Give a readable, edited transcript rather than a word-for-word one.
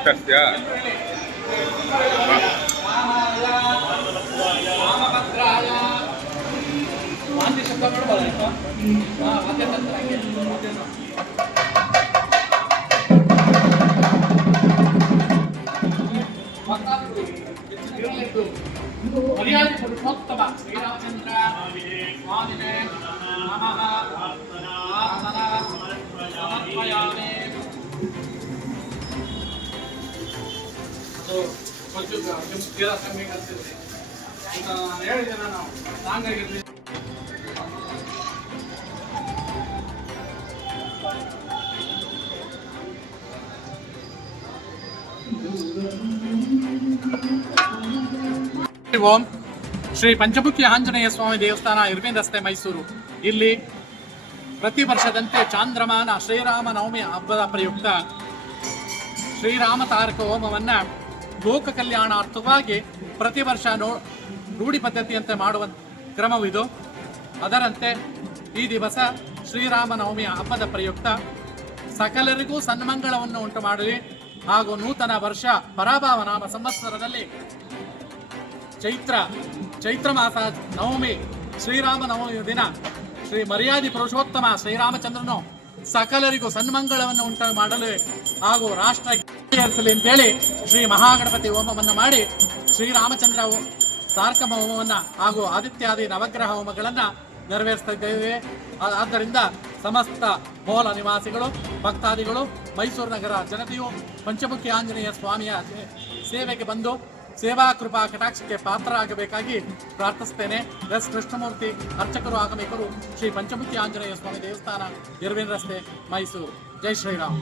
ಮಾತಾಡ್ತೀಯಾ? ಮರ್ಯಾದೆ ಪುರುಷೋತ್ತಮ ಶ್ರೀರಾಮಚಂದ್ರ ಸ್ವಾಮಿನೇ ನಮಃ ಸಮರ್ಪಯಾಮಿ. ಅದು கொஞ்சம் ತೀರಾ ಕಮ್ಮಿ ಕಲಿಸಿದ್ರಿ ಅಂತ ಹೇಳಿದೆ ನಾನು. ಹಾಗಾಗಿ ಓಂ ಶ್ರೀ ಪಂಚಮುಖಿ ಆಂಜನೇಯ ಸ್ವಾಮಿ ದೇವಸ್ಥಾನ, ಇರ್ವೇನ್ ರಸ್ತೆ, ಮೈಸೂರು. ಇಲ್ಲಿ ಪ್ರತಿ ವರ್ಷದಂತೆ ಚಾಂದ್ರಮಾನ ಶ್ರೀರಾಮ ನವಮಿ ಹಬ್ಬದ ಪ್ರಯುಕ್ತ ಶ್ರೀರಾಮ ತಾರಕ ಹೋಮವನ್ನು ಲೋಕ ಕಲ್ಯಾಣಾರ್ಥವಾಗಿ ಪ್ರತಿ ವರ್ಷ ರೂಢಿ ಪದ್ಧತಿಯಂತೆ ಮಾಡುವ ಕ್ರಮವಿದು. ಅದರಂತೆ ಈ ದಿವಸ ಶ್ರೀರಾಮ ನವಮಿಯ ಹಬ್ಬದ ಪ್ರಯುಕ್ತ ಸಕಲರಿಗೂ ಸನ್ಮಂಗಳವನ್ನು ಉಂಟು ಮಾಡಲಿ ಹಾಗೂ ನೂತನ ವರ್ಷ ಪರಾಭವ ನಾಮ ಸಂವತ್ಸರದಲ್ಲಿ ಚೈತ್ರ ಮಾಸ ನವಮಿ ಶ್ರೀರಾಮ ನವಮಿ ದಿನ ಶ್ರೀ ಮರ್ಯಾದೆ ಪುರುಷೋತ್ತಮ ಶ್ರೀರಾಮಚಂದ್ರನು ಸಕಲರಿಗೂ ಸನ್ಮಂಗಳವನ್ನು ಉಂಟು ಮಾಡಲು ಹಾಗೂ ರಾಷ್ಟ್ರ ಹರಿಸಲಿ ಅಂತೇಳಿ ಶ್ರೀ ಮಹಾಗಣಪತಿ ಹೋಮವನ್ನು ಮಾಡಿ ಶ್ರೀರಾಮಚಂದ್ರ ತಾರಕ ಹೋಮವನ್ನು ಹಾಗೂ ಆದಿತ್ಯಾದಿ ನವಗ್ರಹ ಹೋಮಗಳನ್ನು ನೆರವೇರಿಸ್ತಾ ಇದ್ದೇವೆ. ಆದ್ದರಿಂದ ಸಮಸ್ತ ಮೂಲ ನಿವಾಸಿಗಳು, ಭಕ್ತಾದಿಗಳು, ಮೈಸೂರು ನಗರ ಜನತೆಯು ಪಂಚಮುಖಿ ಆಂಜನೇಯ ಸ್ವಾಮಿಯ ಸೇವೆಗೆ ಬಂದು ಸೇವಾ ಕೃಪಾ ಕಟಾಕ್ಷಕ್ಕೆ ಪಾತ್ರರಾಗಬೇಕಾಗಿ ಪ್ರಾರ್ಥಿಸುತ್ತೇನೆ. ಎಸ್ ಕೃಷ್ಣಮೂರ್ತಿ, ಅರ್ಚಕರು ಆಗಮಿಕರು, ಶ್ರೀ ಪಂಚಮುಖಿ ಆಂಜನೇಯ ಸ್ವಾಮಿ ದೇವಸ್ಥಾನ, ಇರ್ವೇನ್ ರಸ್ತೆ, ಮೈಸೂರು. ಜೈ ಶ್ರೀರಾಮ್.